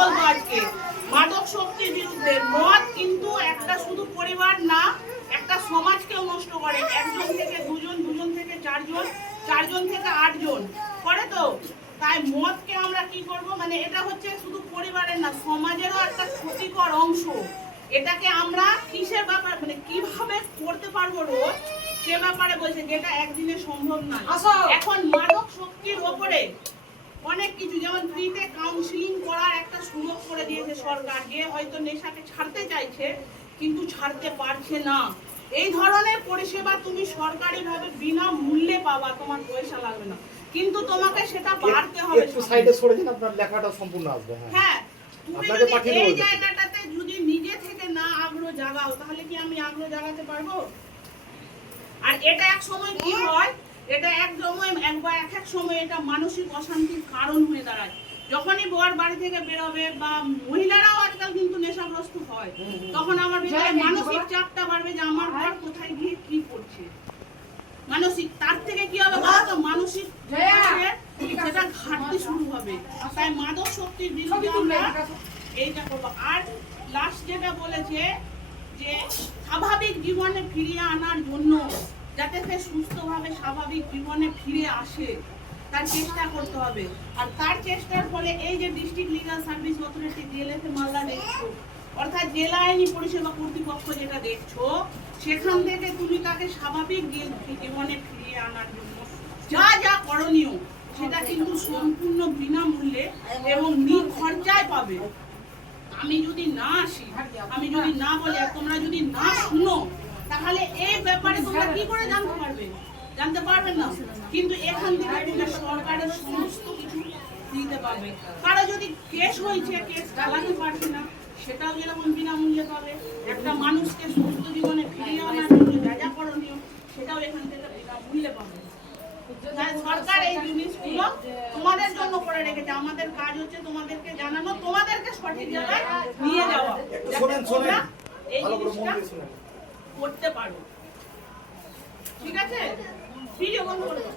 বলবো আজকে মাদক শক্তির বিরুদ্ধে। মদ কিন্তু একটা শুধু পরিবার না, একটা সমাজকেও নষ্ট করে। একজন থেকে দুজন, দুজন থেকে চারজন, চারজন থেকে আটজন করে। তো তাই মদকে আমরা কি করব, মানে এটা হচ্ছে শুধু পরিবারের না, সমাজেরও একটা ক্ষতিকর অংশ। এটাকে আমরা কিসের ব্যাপার, মানে কিভাবে করতে পারবো রোধ, সে ব্যাপারে বলছে, যেটা একদিনে সম্ভব না। এখন মাদক শক্তির ওপরে অনেক কিছু, যেমন ফ্রিতে কাউন্সিলিং করার একটা সুযোগ করে দিয়েছে সরকার। যে হয়তো নেশাকে ছাড়তে চাইছে কিন্তু ছাড়তে পারছে না, এই ধরনের পরিষেবা তুমি সরকারিভাবে বিনা মূল্যে পাবা, তোমার পয়সা লাগবে না, কিন্তু তোমাকে সেটা বাড়তে হবে। একটু সাইডে সরে দিন, আপনার লেখাটা সম্পূর্ণ আসবে। হ্যাঁ, তুমি যদি এই জায়গাটাতে যদি নিজে থেকে না আগ্রহ জাগাও, তাহলে কি আমি আগ্রহ জাগাতে পারবো? আর এটা এক সময় কি হয়, এটা এক সময় এটা মানসিক অশান্তির কারণ হয়ে দাঁড়ায়। যখনই বর বাড়ি থেকে বেরোবে, বা মহিলারাও আজকাল কিন্তু নেশাগ্রস্ত হয়, তখন আমার ভিতরে মানসিক চাপটা বাড়বে যে আমার বর কোথায় গিয়ে কি করছে। মানসিক, তার থেকে কি হবে বলতো, মানসিক সেটা ঘাটতি শুরু হবে। তাই মাদক শক্তির বিরুদ্ধে আমরা এইটা করবো। আর লাস্ট যেটা বলেছে যে স্বাভাবিক জীবনে ফিরিয়ে আনার জন্য, যাতে সে সুস্থভাবে স্বাভাবিক জীবনে ফিরে আসে, তার চেষ্টা করতে হবে। আর তার চেষ্টার ফলে এই যে district legal service authority DLSA Malda দেখছো, অর্থাৎ জেলা আইনি পরিষেবা কর্তৃপক্ষ যেটা দেখছো, সেখান থেকে তুমি তাকে স্বাভাবিক জীবনে ফিরিয়ে আনার জন্য যা যা করণীয়, সেটা কিন্তু সম্পূর্ণ বিনামূল্যে এবং নিখরচায় পাবে। আমি যদি না আসি, আমি যদি না বলি, আর তোমরা যদি না শুনো, তাহলে এই ব্যাপারে তোমরা কি করে জানতে পারবে? জানতে পারবেন না। কিন্তু এখান থেকে তুমি সরকারের সমস্ত কিছু দিতে পারবে। কারো যদি কেস হয়েছে, কেস চালাতে পারছে না, সেটাও যেরকম বিনামূল্যে পাবে। একটা মানুষকে সুস্থ জীবনে ফিরিয়ে আনার জন্য যা যা করণীয়, সেটাও এখান থেকে বিনামূল্যে পাবে। সরকার এই জিনিসগুলো তোমাদের জন্য করে রেখেছে। আমাদের কাজ হচ্ছে তোমাদেরকে জানানো, তোমাদেরকে সঠিক জায়গায় নিয়ে যাওয়া, তোমরা এই জিনিসটা করতে পারো। ঠিক আছে, ভিডিও বন্ধ করে দাও।